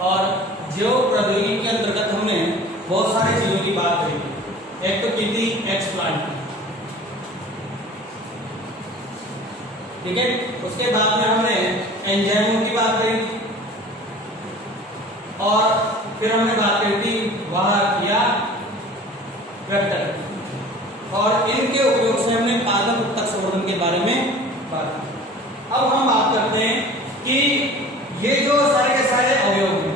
और जैव प्रौद्योगिकी के अंतर्गत हमने बहुत सारे चीजों की बात करी। एक तो की थी एक्सप्लांट की, ठीक है। उसके बाद में हमने एंजाइमों की बात करी थी और फिर हमने बात करी थी वाहक या वेक्टर, और इनके उपयोग से हमने पादप उत्तक संवर्धन के बारे में बात की। अब हम बात करते हैं कि ये जो सारे के सारे अवयव हैं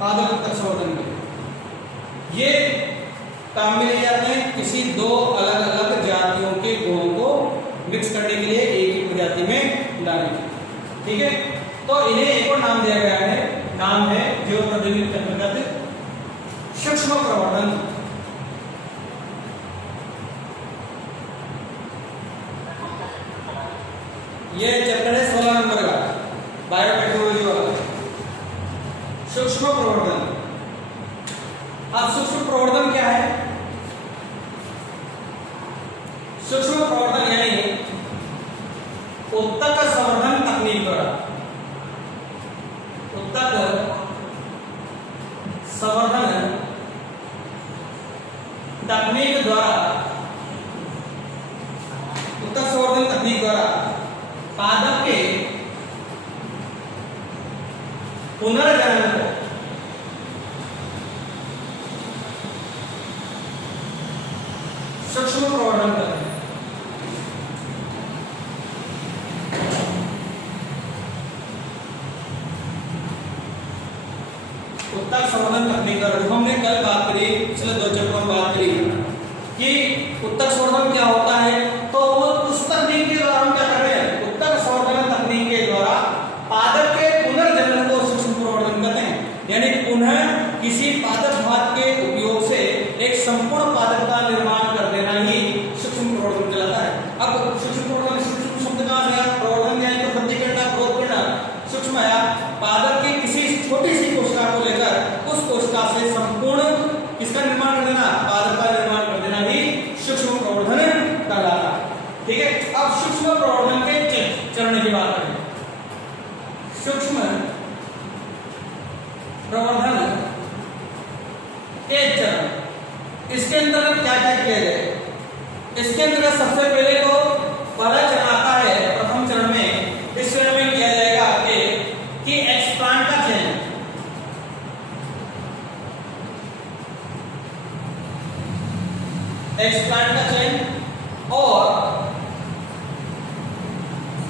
पादप उत्तक संवर्धन के, ये काम में ले जाते हैं किसी दो अलग अलग जातियों के गुणों को मिक्स करने के लिए एक ही प्रजाति में लाने के, ठीक है। तो इन्हें एक और नाम दिया गया है, नाम है जैव प्रौद्योगिकी के अंतर्गत सूक्ष्म प्रवर्धन। ये चैप्टर है 16 नंबर का बायोटेक्नोलॉजी वाला, सूक्ष्म प्रवर्धन। अब सूक्ष्म प्रवर्धन क्या है? सूक्ष्म प्रवर्धन यानी उत्तक संवर्धन तकनीक द्वारा, उत्तक संवर्धन तकनीक द्वारा, उत्तक संवर्धन तकनीक द्वारा पादप के पुनर्जनन को सूक्ष्म प्रवर्धन करते हैं। उत्तक संवर्धन तकनीक द्वारा हमने कल बात करी, पिछले 2 चैप्टर में बात करी कि उत्तक संवर्धन क्या होता है। तो उस तकनीक के द्वारा हम क्या कर रहे हैं? उत्तक संवर्धन तकनीक के द्वारा पादप के पुनर्जनन को सूक्ष्म प्रवर्धन कहते हैं, यानी पुनः किसी पादप भाग के उपयोग से एक संपूर्ण पादप का निर्माण कर देना ही सूक्ष्म प्रवर्धन कहलाता है। अब सूक्ष्म प्रवर्धन, सूक्ष्म शब्द कहां से आया? प्रवर्धन यानी तो वृद्धि करना, ग्रोथ करना, सूक्ष्म आया पादप की किसी छोटी सी कोशिका को लेकर उस कोशिका से संपूर्ण किसका निर्माण कर देना? पादप का निर्माण कर देना ही सूक्ष्म प्रवर्धन कहलाता है, ठीक है। अब सूक्ष्म प्रवर्धन के चरण की बात करें। सूक्ष्म प्रवर्धन के चरण, इसके अंतर्गत क्या क्या किया जाए? इसके अंतर्गत सबसे पहले तो पहला चरण आता है, प्रथम चरण में, इस चरण में किया जाएगा कि एक्सप्लांट का चयन, एक्सप्लांट का चयन और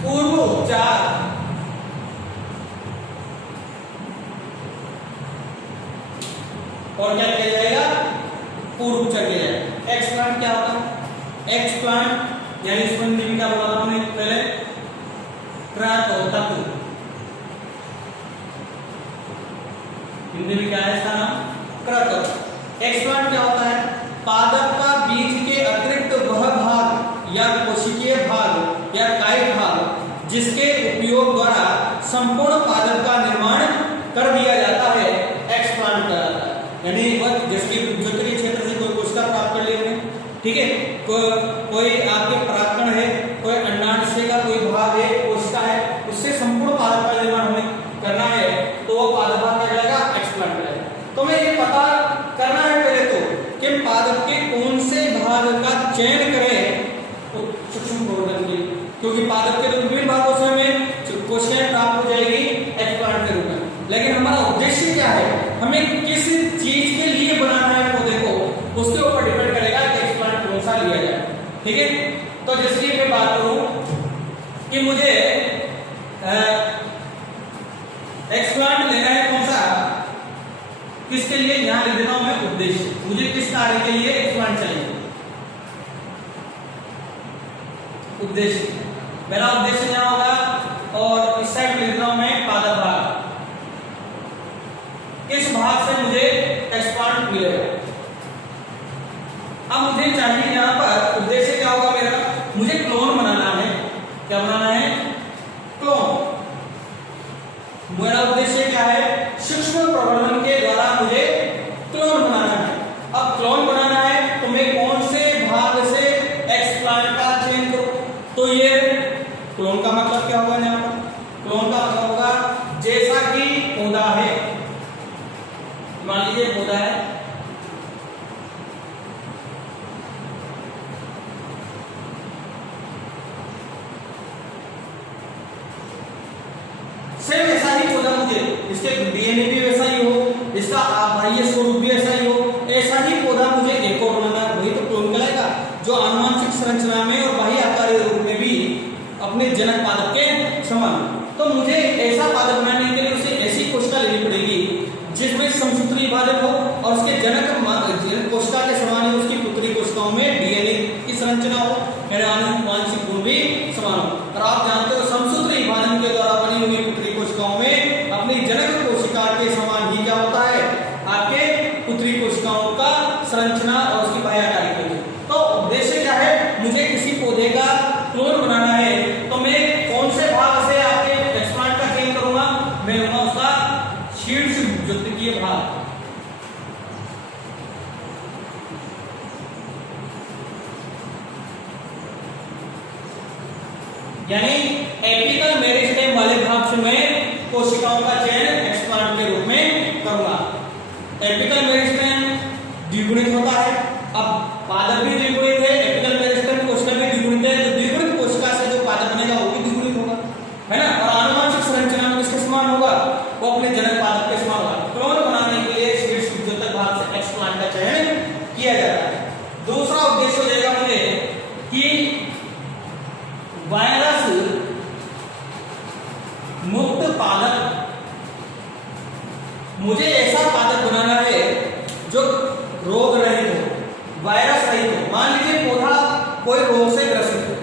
पूर्व उपचार, और क्या किया जाएगा? पूर्व उपचार किया जाएगा। एक्सप्लांट क्या होता है? एक्सप्लांट यानी इसको हिंदी में क्या बोला था हमने पहले? क्रतोतक। हिंदी में क्या है इसका नाम? क्रतोतक। एक्सप्लांट क्या होता है? पादप का बीज के अतिरिक्त वह भाग या कोशिकीय भाग या कायिक भाग जिसके उपयोग द्वारा संपूर्ण पादप का निर्माण कर दिया जाता है, एक्सप्लांट कहलाता है। यानी वह जिसकी उद्योगीय क्षेत्र से कोई कोशिका प्राप्त कर ली हमने, ठीक है, कोई आपके परागकण है, कोई अंडाशय का कोई भाग है, कोशिका है, उससे संपूर्ण पादप का निर्माण हमें करना है, तो वो पादप भाग क्या कहलाएगा? एक्सप्लांट कहलाएगा। तो हमें ये पता करना है पहले तो कि पादप के कौन से भाग का चयन करें सूक्ष्म प्रवर्धन के, क्योंकि पादप के तो विभिन्न भागों से हमें कोशिकाएं प्राप्त हो जाएगी एक्सप्लांट के रूप में, लेकिन हमारा उद्देश्य क्या है? हमें किस चीज के लिए बनाना है पौधे को, उसके ऊपर डिपेंड करेगा कि एक्सप्लांट कौन सा लिया जाए, ठीक है। तो जैसे कि मैं बात करूं कि मुझे एक्सप्लांट लेना है कौन सा, किसके लिए, यहां लिख देता हूं मैं उद्देश्य, मुझे किस कार्य के लिए एक्सप्लांट चाहिए, उद्देश्य, मेरा उद्देश्य यहां होगा, और इस साइड लिख देता हूं मैं पादप भाग, किस भाग से मुझे एक्सप्लांट मिलेगा। अब मुझे चाहिए यहां पर उद्देश्य क्या होगा मेरा? मुझे क्लोन बनाना है। क्या बनाना है? क्लोन। मेरा उद्देश्य क्या है? सूक्ष्म प्रवर्धन के द्वारा मुझे क्लोन बनाना है। अब क्लोन बनाना है तो मैं कौन से भाग से एक्सप्लांट का चयन करूं? तो ये क्लोन का मतलब क्या होगा? यहाँ पर क्लोन का मतलब होगा जैसा कि पौधा है, मान लीजिए पौधा है, सेम ऐसा ही पौधा मुझे, इसके डीएनए भी वैसा ही हो, इसका बाह्य स्वरूप भी ऐसा ही हो, ऐसा ही पौधा मुझे एक और बनाना है, वही तो क्लोन कहलाएगा, जो आनुवंशिक संरचना में और बाह्य आकार रूप में भी अपने जनक पादप के समान। तो मुझे ऐसा पादप बनाने के लिए उसे ऐसी कोशिका लेनी पड़ेगी जिसमें समसूत्री विभाजन हो और उसके जनक कोशिका के समान ही उसकी पुत्री कोशिकाओं में डीएनए की संरचना हो, मेरे आनुवंशिक गुण भी समान हो। और आप जानते हो समसूत्री विभाजन के द्वारा बनी हुई पुत्री कोशिकाओं में अपनी जनक कोशिका के समान ही क्या होता है, आपके पुत्री कोशिकाओं का संरचना और उसकी बाह्यकारी। तो उद्देश्य क्या है, मुझे किसी पौधे का क्लोन बनाना है, तो मैं कौन से भाग से आपके एक्सप्लांट का चयन करूंगा, मैं लूंगा उसका शीर्ष विद्युतीय भाग। यानी एपिकल मेरिस्टेम वाले भाग से मैं कोशिकाओं का चयन एक्सप्लांट के रूप में करूंगा। एपिकल मेरिस्टेम द्विगुणित होता है, अब पादप भी द्विगुणित है, एपिकल मेरिस्टेम कोशिका भी द्विगुणित है, तो द्विगुणित कोशिका से जो पादप बनेगा वो भी द्विगुणित होगा, है ना। और आनुवंशिक संरचना में किसके समान होगा, वो अपने जनक पादप के समान होगा। क्लोन बनाने के लिए शीर्ष विद्युतक भाग से एक्सप्लांट का चयन किया जाता है। दूसरा उद्देश्य हो जाएगा मुझे कि वायरस मुक्त पादप, मुझे ऐसा पादप बनाना है जो रोग रहित हो, वायरस रहित हो। मान लीजिए पौधा कोई रोग से ग्रसित है,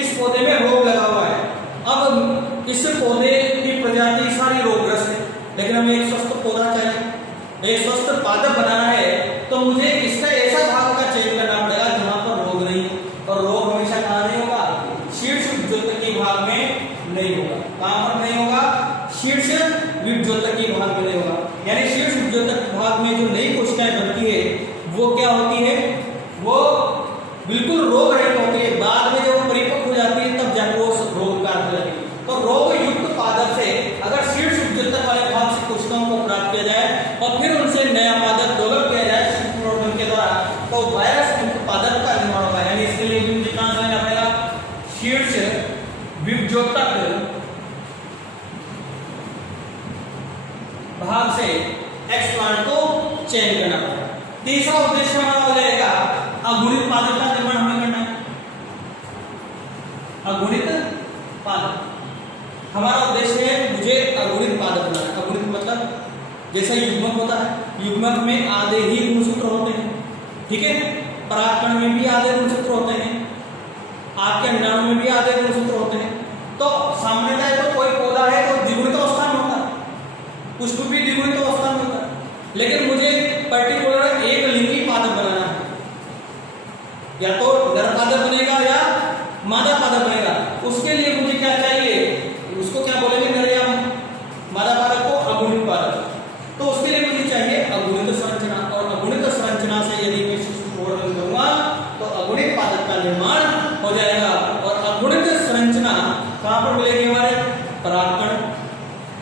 इस पौधे में रोग लगा हुआ है, अब इस पौधे की प्रजाति सारी रोगग्रस्त है, लेकिन हमें एक स्वस्थ पौधा चाहिए, एक स्वस्थ पादप बनाना है, तो मुझे इसका ऐसा भाग का चयन करना पड़ेगा जहां पर रोग नहीं है। और रोग हमेशा कहां नहीं होगा, शीर्ष विद्युतकीय भाग में नहीं होगा। कहां पर नहीं होगा, शीर्ष विद्युतकीय भाग में नहीं होगा। यानी शीर्ष विद्युतक भाग में जो नई कोशिकाएं बनती है वो क्या होती है, वो बिल्कुल रोग रहित होती है, बाद में जब परिपक्व हो जाती है तब जाकर वो रोग कारक लगती है। तो रोग युक्त पादप से अगर शीर्ष विद्युतक वाले भाग से कोशिकाओं को प्राप्त किया जाए और फिर उनसे नया पादप डेवलप किया जाए शीर्ष के द्वारा, तो वायरस युक्त पादप का निर्माण होगा। यानी इसके लिए भी मुझे कहां से लेना पड़ेगा, शीर्ष विद्युतक भाग से एक्सप्लांट को चयन करना पड़ेगा। तीसरा उद्देश्य हमारा हो जाएगा अगुणित पादप का निर्माण हमें करना है। अगुणित पादप हमारा उद्देश्य है, मुझे अगुणित पादप बनाना है। अगुणित मतलब जैसा युग्मक होता है, युग्मक में आधे ही गुणसूत्र होते हैं, ठीक है, परागकण में भी आधे गुणसूत्र होते हैं, आपके अंडाणु में भी आधे गुणसूत्र होते हैं। तो सामान्यतः तो कोई पौधा है तो द्विगुणित अवस्था में होता है, पुष्प भी द्विगुणित अवस्था में होता है, लेकिन मुझे पर्टिकुलर एक लिंगी पादप बनाना है, या तो नर पादप बनेगा या मादा पादप बनेगा। उसके लिए मुझे क्या चाहिए, उसको क्या बोलेंगे, नर या मादा पादप को अगुणित पादप। तो उसके लिए मुझे चाहिए अगुणित संरचना, और अगुणित संरचना से यदि मैं शिशुवर्धन करूंगा तो अगुणित पादप का निर्माण हो जाएगा। और अगुणित संरचना कहां पर मिलेगी, हमारे परागकण,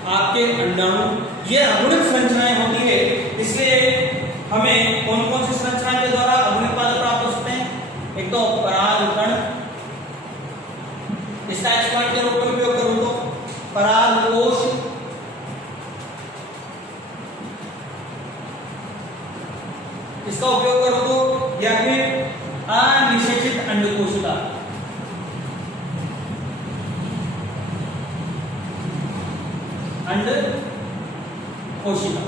आपके अंडाणु, ये अगुणित संरचनाएं होती है। इसलिए हमें कौन कौन सी संरचनाएं के द्वारा अगुणित पादप प्राप्त हो सकते हैं, एक तो परागकण, इसका एक्सप्लांट के रूप में उपयोग करूं तो परागकोश, इसका उपयोग करूं तो, या फिर अनिषेचित अंडकोशिका, अंड कोशिका।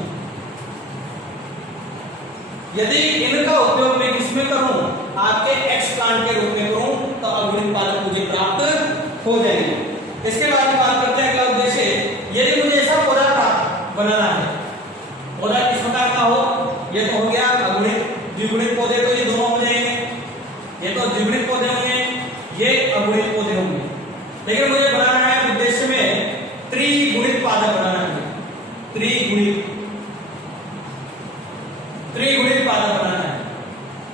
यदि इनका उपयोग मैं किसमें करूं, आपके एक्सप्लांट के रूप में करूं, तो अगुणित पादप मुझे प्राप्त हो जाएंगे। इसके बाद बात करते हैं अगला उद्देश्य, यदि मुझे ऐसा पौधा बनाना है, पौधा किस प्रकार का हो, ये तो हो गया अगुणित। द्विगुणित पौधे तो ये दोनों हो जाएंगे, ये तो द्विगुणित पौधे होंगे, ये अगुणित पौधे होंगे। लेकिन मुझे बनाना है उद्देश्य में त्रिगुणित पादप बनाना है, त्रिगुणित पादप बनाना है।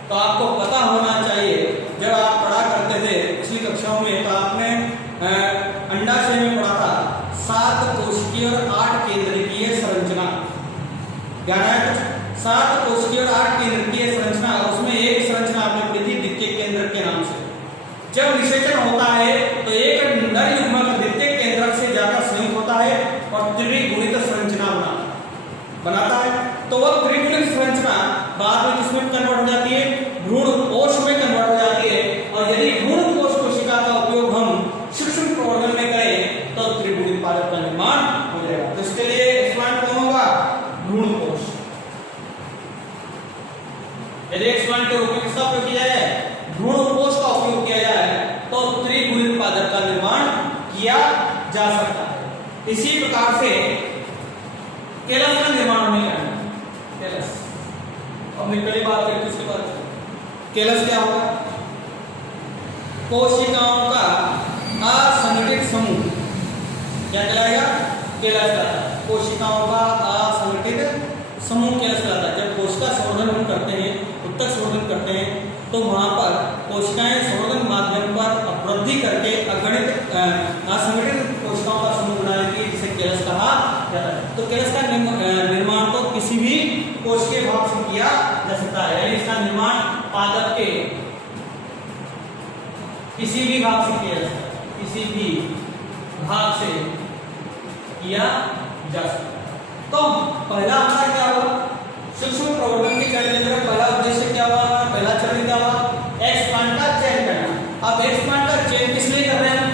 तो आपको पता होना चाहिए, जब आप पढ़ा करते थे पिछली कक्षाओं में, तो आपने अंडाशय में पढ़ा था 7 कोशिकीय और 8 केंद्रकीय संरचना, याद है कुछ? 7 कोशिकीय और 8 केंद्रकीय संरचना, उसमें एक संरचना आपने पढ़ी थी द्वितीय केंद्रक के नाम से। जब निषेचन होता है तो एक नर युग्मक द्वितीय केंद्रक से जाकर संयुक्त होता है और त्रिगुणित संरचना बनाता है। तो वह त्रिगुणित संरचना बाद में किसमें कन्वर्ट हो जाती है? भ्रूण कोश में कन्वर्ट हो जाती है। और यदि भ्रूण कोश कोशिका का उपयोग हम सूक्ष्म प्रवर्धन में करें तो त्रिगुणित पादप का निर्माण हो जाएगा। तो इसके लिए एक्सप्लांट कौन होगा? भ्रूण कोश। यदि एक्सप्लांट के रूप में किसका उपयोग किया जाए? भ्रूण कोश का उपयोग किया जाए तो त्रिगुणित पादप का निर्माण किया जा सकता है। इसी प्रकार से केलस का निर्माण होने का केलस, अब निकली बात करते उसके बाद केलस क्या होगा? कोशिकाओं का असंगठित समूह क्या कहलाएगा? केलस कहलाता है। कोशिकाओं का असंगठित समूह केलस कहलाता है। जब कोशिका संवर्धन हम करते हैं, उत्तक संवर्धन करते हैं, तो वहां पर कोशिकाएं संवर्धन माध्यम पर वृद्धि करके अगणित असंगठित कोशिकाओं का समूह बना लेती है, जिसे केलस कहा जाता है। तो केलस का निर्माण तो किसी भी कोश के भाग से किया जा सकता है, यानी इसका निर्माण पादप के किसी भी भाग से किया जा सकता है, किसी भी भाग से किया जा सकता है। तो पहला हमारा क्या हुआ? सूक्ष्म प्रवर्धन के चरण में पहला उद्देश्य क्या हुआ? पहला चरण क्या हुआ? एक्सप्लांट का चयन करना। अब एक्सप्लांट का चयन किस लिए कर रहे हैं?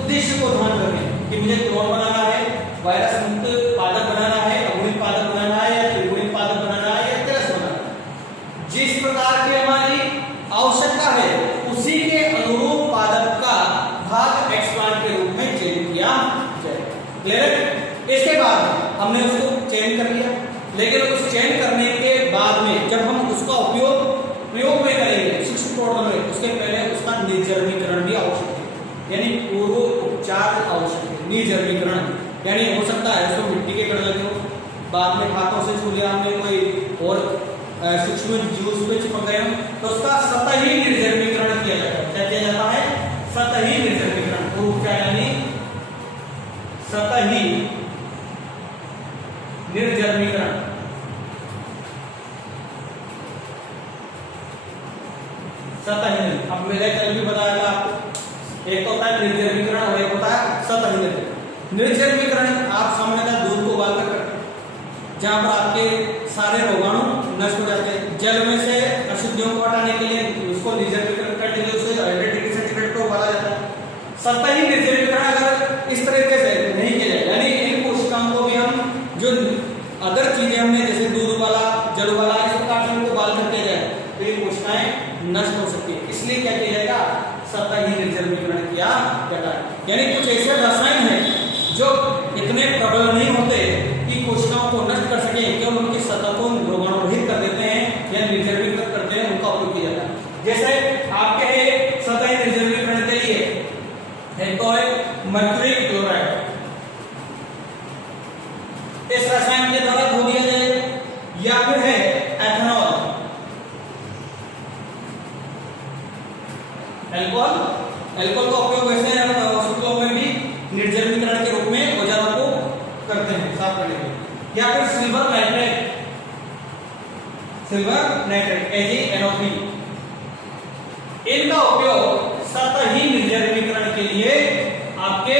उद्देश्य को ध्यान रखें कि मुझे क्लोन बनाना है, वायरस मुक्त पादप बनाना है, अगुणित पादप बनाना है, या त्रिगुणित पादप बनाना है, या केलस बनाना है। जिस प्रकार की हमारी आवश्यकता है उसी के अनुरूप पादप का भाग एक्सप्लांट के रूप में चयन किया जाएगा। क्लियर है? इसके बाद हमने उसको चयन कर लिया, लेकिन उस चयन करने के बाद में जब हम उसका उपयोग प्रयोग में करेंगे सूक्ष्म प्रवर्धन में, उसके पहले उसका निर्जमीकरण भी आवश्यक है, यानी पूर्व उपचार आवश्यक है। निर्जमीकरण यानी हो सकता है उसको मिट्टी के कण लगे हो, बाद में हाथों से छू लिया हमने, कोई और सूक्ष्म जीव उस पे चिपक गए हो, तो उसका सतही निर्जमीकरण किया जाता है। क्या किया जाता है? सतही निर्जमीकरण। पूर्व उपचार यानी सतही निर्जमीकरण। सतही, अब मैंने कल भी बताया था आपको, एक तो होता है निर्जमीकरण और एक होता है सतही निर्जमीकरण। निर्जमीकरण आप सामने का दूध को उबाल कर करते हैं, जहां पर आपके सारे रोगाणु नष्ट हो जाते हैं। जल में से अशुद्धियों को हटाने के लिए उसको निर्जमीकरण करने के लिए उसे 100 डिग्री सेंटीग्रेड पर उबाला जाता है। सतही निर्जमीकरण अगर इस तरीके से नहीं किया जाए, यानी इन कोशिकाओं को भी हम जो अदर चीजें हमने जैसे दूध उबाला, जल उबाला, इस प्रकार से उनको उबाल करके जाए तो ये कोशिकाएं नष्ट हो सकती है। इसलिए क्या किया जाएगा? सतही निर्जमीकरण किया जाता है। यानी कुछ ऐसे रसायन हैं जो इतने प्रबल नहीं होते कि कोशिकाओं को नष्ट कर सके, केवल उनकी सतह को रोगाणुरहित कर देते हैं या निर्जमीकृत करते हैं, उनका उपयोग किया जाता है। जैसे आपके सतही निर्जमीकरण के लिए एक तो है मर्क्यूरी क्लोराइड, इस रसायन के द्वारा धो दिया जाए, या फिर है एथेनॉल, एल्कोहल का उपयोग वैसे औषधियों में भी निर्जमीकरण के रूप में औजारों को करते हैं साफ करने के लिए, या फिर सिल्वर नाइट्रेट AgNO3, इनका उपयोग सतही निर्जमीकरण के लिए आपके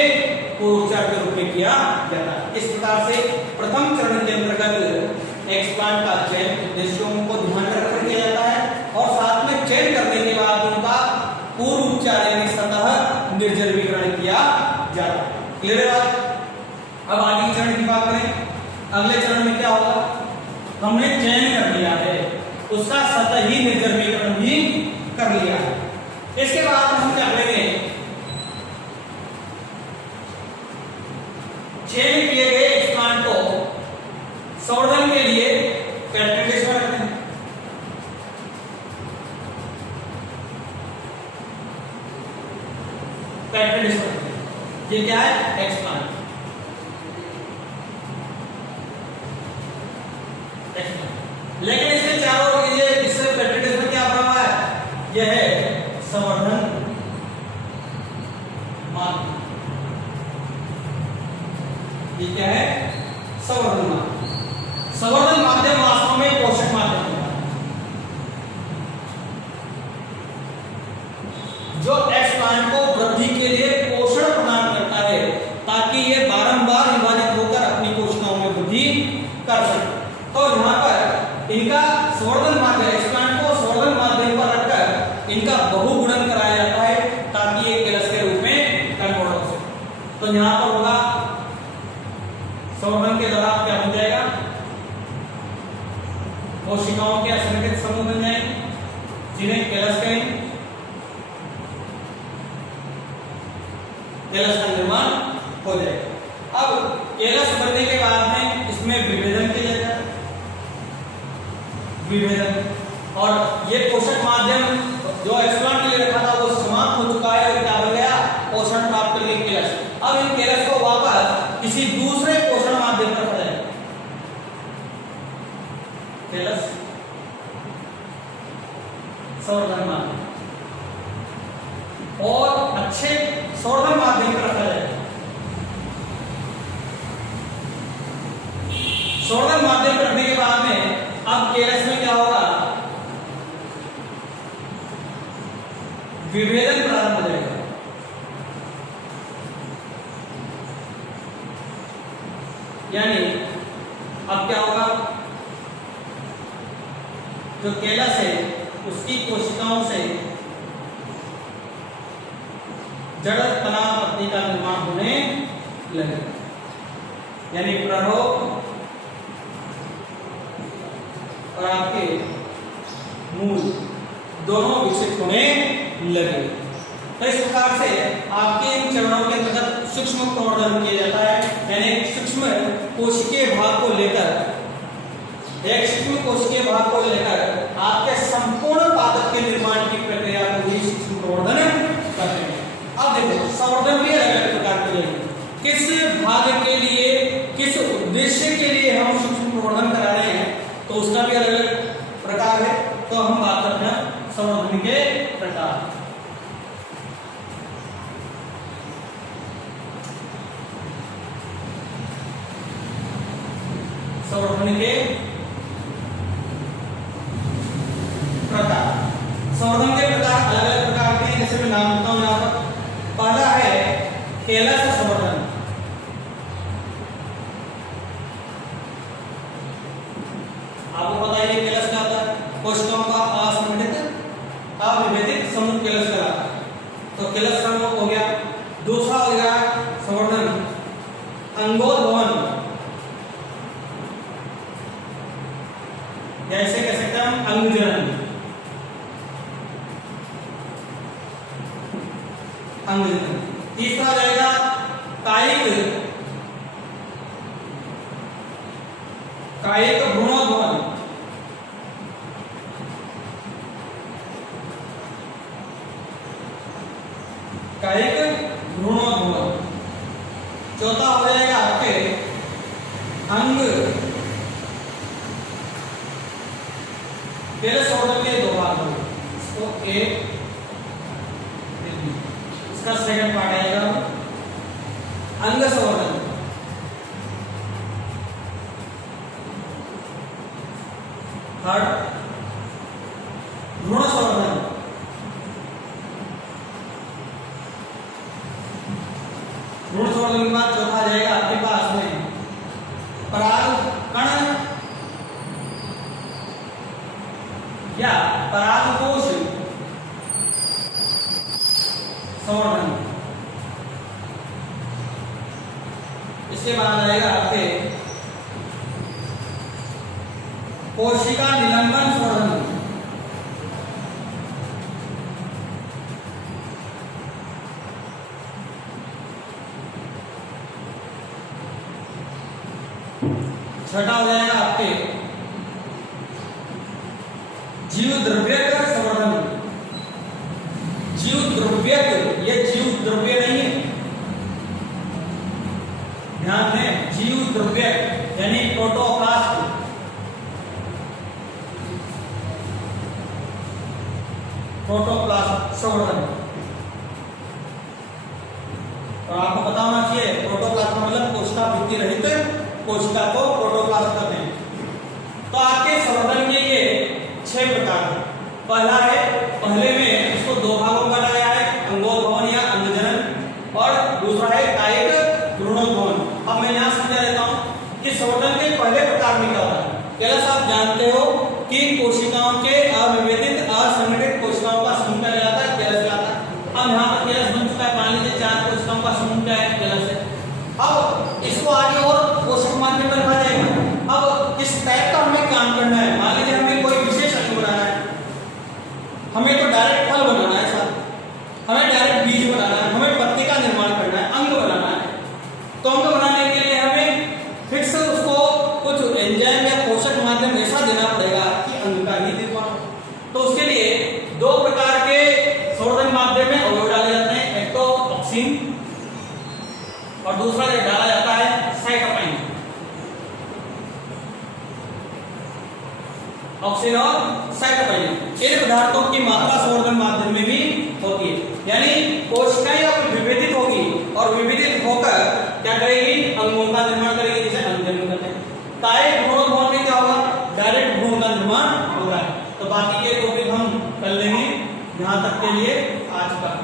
पूर्वोपचार के रूप में किया जाता है। इस प्रकार से प्रथम चरण के अंतर्गत एक्सप्लांट का चयन उद्देश्यों को ध्यान रखकर किया जाता है, और साथ में चयन करने के बाद उनका पूर्व उपचार यानी सतह निर्जमीकरण किया जाता है। क्लियर है बात? अब आगे चरण की बात करें, अगले चरण में क्या होगा? हमने चयन कर लिया है, उसका सतही निर्जमीकरण भी कर लिया है। इसके बाद हम क्या करेंगे? चयन किए गए एक्सप्लांट को संवर्धन के लिए कैटेलिस्ट में रखते हैं। कैटेलिस्ट में ये क्या है? एक्सप्लांट। लेकिन इसके चारों ये इससे कैटेलिस्ट में क्या बना हुआ है? यह है संवर्धन माध्यम। ये क्या है? संवर्धन माध्यम। संवर्धन माध्यम वास्तव में पोषक माध्यम होता है जो एक्स प्लांट को वृद्धि के लिए पोषण प्रदान करता है ताकि ये बारंबार विभाजित होकर अपनी कोशिकाओं में वृद्धि कर सके। तो यहाँ पर इनका संवर्धन माध्यम, एक्स प्लांट को संवर्धन माध्यम पर रखकर इनका बहुगुणन कराया जाता है ताकि ये केलस के रूप में कन्वर्ट हो सके। तो यहाँ पर होगा संवर्धन के दौरान क्या बन जाएगा, कोशिकाओं के असंगठित समूह बन जाएंगे जिन्हें केलस कहेंगे। केलस का निर्माण हो जाएगा। अब केलस बनने के बाद में इसमें विभेदन किया जाता है, विभेदन, और ये पोषक माध्यम जो एक्सप्लांट के लिए रखा था वो समाप्त हो चुका है और क्या बन गया, पोषण प्राप्त करने के केलस। अब इन केलस को वापस किसी दूसरे पोषण माध्यम पर रखा जाएगा। केलस संवर्धन माध्यम और अच्छे संवर्धन माध्यम पर रखा जाएगा। संवर्धन माध्यम पर रखने के बाद में अब केलस में क्या होगा, विभेदन प्रारंभ हो जाएगा। यानी अब क्या होगा, जो केलस है उसकी कोशिकाओं से जड़ तना पत्ती का निर्माण होने लगेगा। यानी प्ररोग और आपके मूल दोनों विकसित होने लगे। तो इस प्रकार से आपके इन चरणों के अंतर्गत सूक्ष्म प्रवर्धन किया जाता है। यानी सूक्ष्म कोशिकीय भाग को लेकर, एक सूक्ष्म कोशिकीय भाग को लेकर आपके संपूर्ण पादप के निर्माण की प्रक्रिया को ही सूक्ष्म प्रवर्धन करते हैं। अब देखो संवर्धन भी अलग अलग प्रकार के हैं, किस भाग के लिए, किस उद्देश्य के लिए हम सूक्ष्म प्रवर्धन करा रहे हैं, तो उसका भी अलग अलग प्रकार है। तो हम बात करते हैं संवर्धन के प्रकार। संवर्धन के प्रकार, संवर्धन के प्रकार अलग अलग प्रकार के हैं, जैसे मैं नाम देता हूं यहाँ पर। पहला है केलस संवर्धन। आपको पता है केलस क्या होता है, कोशिकाओं का असंगठित अविभेदित समूह केलस कहलाता है। तो केलस समूह हो गया। दूसरा हो गया संवर्धन अंगोद्भवन, जैसे कह सकते हैं हम अंगजनन, अंगजनन। तीसरा हो जाएगा कायिक कायिक भ्रूणोद्भवन, कायिक भ्रूणोद्भवन। चौथा हो जाएगा आपके अंग, केलस संवर्धन के दो भाग होंगे, इसको ए, इसका सेकंड पार्ट आएगा अंग संवर्धन। थर्ड भ्रूण संवर्धन। भ्रूण संवर्धन के बाद चौथा आ जाएगा आपके पास में परागकण या परागकोश संवर्धन। इसके बाद आएगा आपके कोशिका निलंबन संवर्धन। छठा हो जाएगा आपके जीव द्रव्यक संवर्धन। जीव द्रव्यक, ये जीव द्रव्य नहीं है, ध्यान दें, जीव द्रव्यक यानी प्रोटोप्लास्ट। प्रोटोप्लास्ट संवर्धन। और आपको पता होना चाहिए प्रोटोप्लास्ट मतलब कोशिका भित्ति रहित कोशिका को प्रोटोप्लास्ट कहते हैं। तो आपके संवर्धन के ये 6 प्रकार हैं। पहला है, पहले में इसको 2 भागों में बांटा गया है, अंगोद्भवन या अंगजनन, और दूसरा है कायिक भ्रूणोद्भवन। अब मैं यहाँ समझा देता हूँ कि संवर्धन के पहले प्रकार में क्या होता है। कैलाश आप जानते हो कि कोशिकाओं के अविभेदित असंगठित कोशिकाओं का समूह क्या कहलाता है, कैलाश कहलाता है। अब यहाँ पर कैलाश बन चुका है, मान लीजिए 4 कोशिकाओं का समूह क्या है, कैलाश है। अब इसको आगे और कोशिका माध्यम में रखा जाएगा। अब किस टाइप का हमें काम करना है, मान लीजिए हमें कोई विशेष अंग बनाना है, हमें तो डायरेक्ट फल बनाना है साहब, हमें डायरेक्ट बीज बनाना है, हमें पत्ती का निर्माण करना है, अंग बनाना है। तो अंग बनाने के लिए हमें फिक्स उसको कुछ एंजाइम या पोषक माध्यम ऐसा देना पड़ेगा कि अंग का ही निर्माण। तो उसके लिए 2 प्रकार के संवर्धन माध्यम में अवयव डाले जाते हैं, एक तो ऑक्सिन और दूसरा जो डाला जाता है साइटोकाइन। ऑक्सिन और साइटोकाइन इन पदार्थों की मात्रा संवर्धन माध्यम में भी होती है, यानी कोशिकाएं अब विभेदित होगी और विभेदित होकर क्या करेगी, अंगों का निर्माण करेगी, जिसे अंगजनन कहते हैं। कायिक भ्रूणोद्भवन में क्या होगा, डायरेक्ट भ्रूण का निर्माण होगा। तो बाकी के टॉपिक हम कर लेंगे। यहाँ तक के लिए आज का